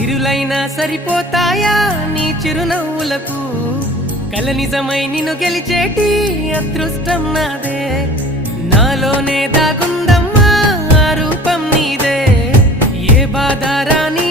సిరులైనా సరిపోతాయా నీ చిరునవ్వులకు కల నిజమై నిన్ను గెలిచేటి అదృష్టం నాదే నాలోనే దాగుందమ్మా ఆ రూపం నీదే ఏ బాధ రాని